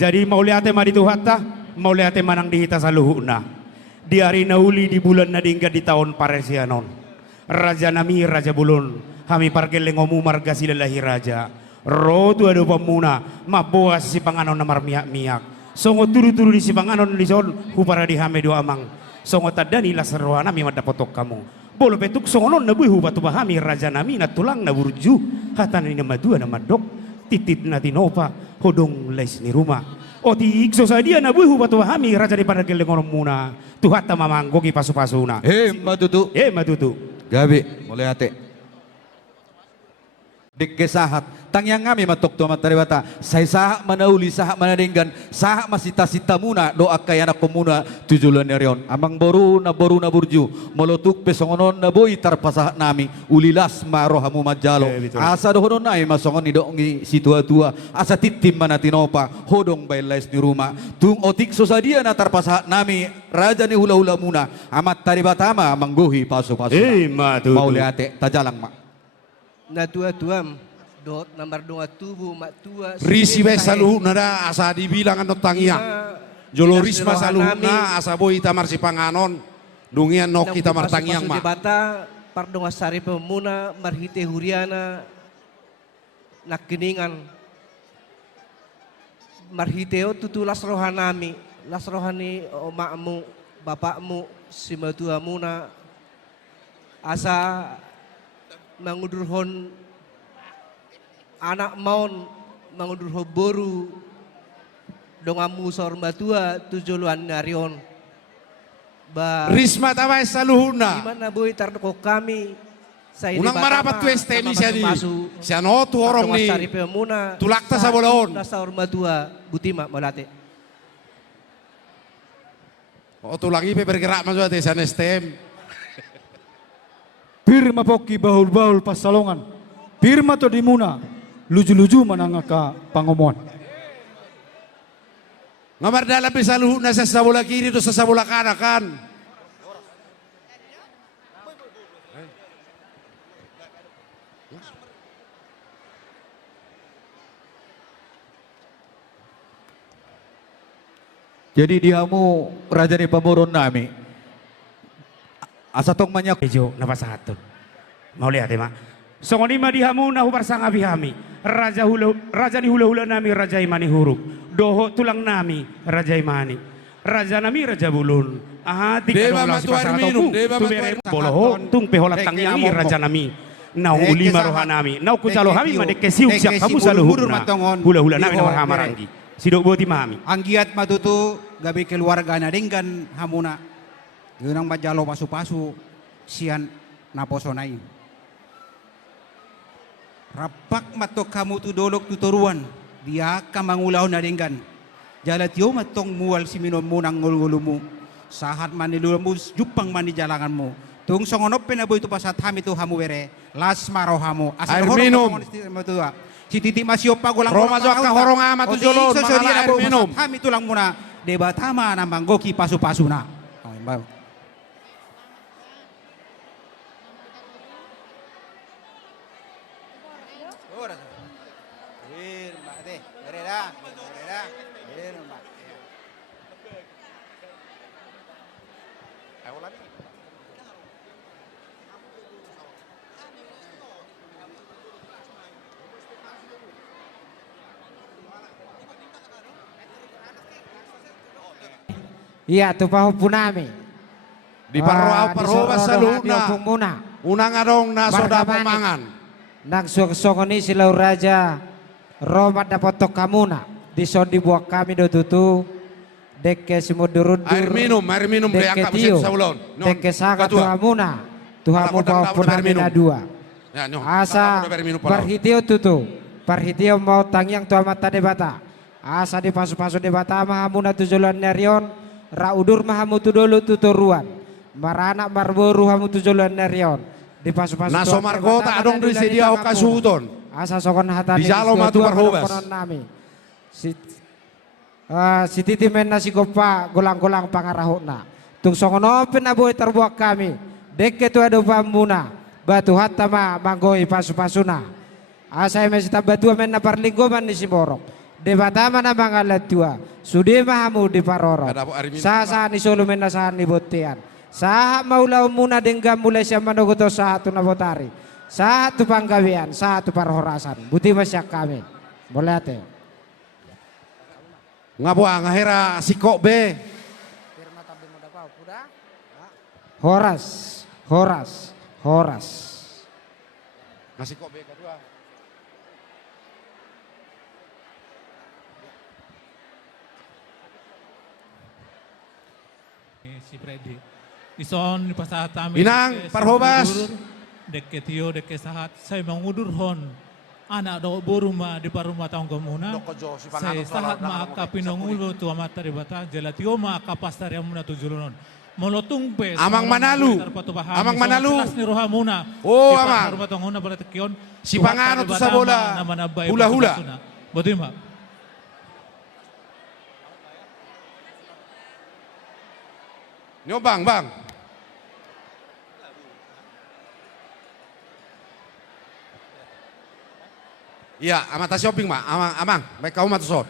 Jadi mau lihat mah di Tuhatta, mau lihat manang dihita sa luhuna. Di hari nauli di bulan na dingga di tahun paresianon. Raja nami raja bulun, kami pargelengomu marga silalahi raja. Rotu ada pamuna, mabuas si panganon na marmiak-miak. Songo turu-turu di si panganon di son, hupara di hame dua amang. Songo tadani la seruana mi madapotok kamu. Bolo petuk songo non na buihu batu bahami raja nami na tulang na burju. Hatan ni madua na madok, titit na tinopa, hodong les ni rumah. O ti ikso sa dia na buihu batu bahami raja di pargelengonom muna. Tuhata mamanggogi pasu-pasuna. Matutu. Matutu. Gabi, mulai ate. Dikke sahat, tangyang kami matok tu amat bata. Saya sahak manauli, sahak manadenggan, sahak masita-sita muna doa kaya anak komuna tujulan nerion. Amang boru na burju, molotuk pesongonon na boy tarpasah nami, ulilas marohamu majalo. Asa dohonon na masongon ni doongi situa-tua, asa titim manatinopa, hodong bailais di rumah. Tung otik sosadia na tarpasah nami, raja ni hula-hula muna, amat taribatama mangguhi pasu-pasu. Matutu. Mau liate, tajalang mak. Na tua-tuam dot nomor 2 tubuh mak tua Risi be saluh nada asa dibilang ano tangiang. Jolo risma saluh na asa boy tamar si panganon. Dungian nok kita martangiang ma. Bata pardong asari pemuna marhite huriana nakiningan marhiteo tutu las rohani omakmu bapakmu si matua muna asa mangudurhon anak maun mangudurho boru dongamu sor matua tujuluan narion ba Risma tawa saluhuna. gimana boy tardoko kami sa Unang marapat tu estemi siya di. Siya no tu orong ni. Tulakta sa bolaon. Nasa matua butima malate. O tulang ipe bergerak masuk ate siya nestem. Pirma poki bahul-bahul pasalongan. Pirma to dimuna. Luju-luju mananga ka pangomon. Ngamar dalam saluhuna sa sabula kiri to sa sabula kanan kan. Jadi diamu raja ni pamuron nami. Asa tong manyak Ejo napasatun. Mau lihat ma. Songoni ma dihamu na hubar sang abihami. Raja ni hula-hula nami raja imani huruf. Doho tulang nami raja imani. Raja nami raja bulun. Ahati Deba kadong matuan minum, deba matuan boloho tung peholat tangyami raja nami. Nau ulima roha nami. Nau kucalo hami ma dekesiuk siak kamu saluhurna. Hula-hula nami na marhamaranggi. Sidok boti mami. Anggiat matutu gabi keluarga na dinggan hamuna. Yun ang majalo pasu-pasu siyan naposonay. Rapak matok kamu tu dolok tuturuan. Dia ka mangulaw na dinggan. Jalat yo matong mual si minom mo ng ngululumu. Sahat manilulamu jupang manijalangan mo. Tung songonop penaboy tu pasat hami tu hamu were. Las maro hamu. Air minum. Si titi masyo pa gulang Roma jo ka horong ama tu jolon. Air minum. Hami tulang muna. Debatama na manggoki pasu-pasu na. Iya, tu pahu punami. Di parroa muna. Unang adong na soda pamangan. Nang songoni silau raja Roma dapotok kamuna. Di sodi buah kami do tutu. Dekke simudurun. Air minum dari angka mesin saulon. Dekke saka tuhamuna. Tuhamu pahu punami na dua. Asa parhitio tutu. Parhitio mau tangyang tuamata debata. Asa di pasu-pasu debata mahamuna tujulan nerion. Raudur mahamutu dulu tuturuan. Marana marboru hamutu joluan nerion. Di pasu-pasu. Naso margota adong di sedia okasuton. Asa sokon hatani. Di jalo matu marhobas. Si titi men nasi gopa golang-golang pangarahona. Tung sokon open aboy terbuak kami. Dekke tu ada pamuna. Batu hatama manggoi pasu-pasuna. Asa mesita batu men na parlinggo man ni Simborok. Debata mana mangalat tua. Sudi mahamu di paroro. Ada po, Arimin. Sasa ni solumen nasahan ni botian. Saha maulau muna denggam mulai siya manogoto sa tu nabotari. Sa tu panggawian, sa tu parhorasan. Buti masyak kami. Boleh ate. Nga po, ngahera siko be. Horas, horas, horas. Nga siko be kedua. Si Freddy. Ison ni pasahat kami. Inang, parhobas. Deket yo deket sahat. Saya mengudur hon. Anak do boruma di paruma taong komuna. Saya sahat maaka pinongulo tu amata di bata. Jelatio maaka pastar yang muna tujulunon. Molotung pe. Amang Manalu. Amang Manalu. Ni rohamuna. Oh, amang. Paruma tonguna pada tekion. Si Pangano tu sa bola. Hula-hula. Betul mak. Nyo bang, bang. Iya, amata shopping mak, amang, baik kau matu sor.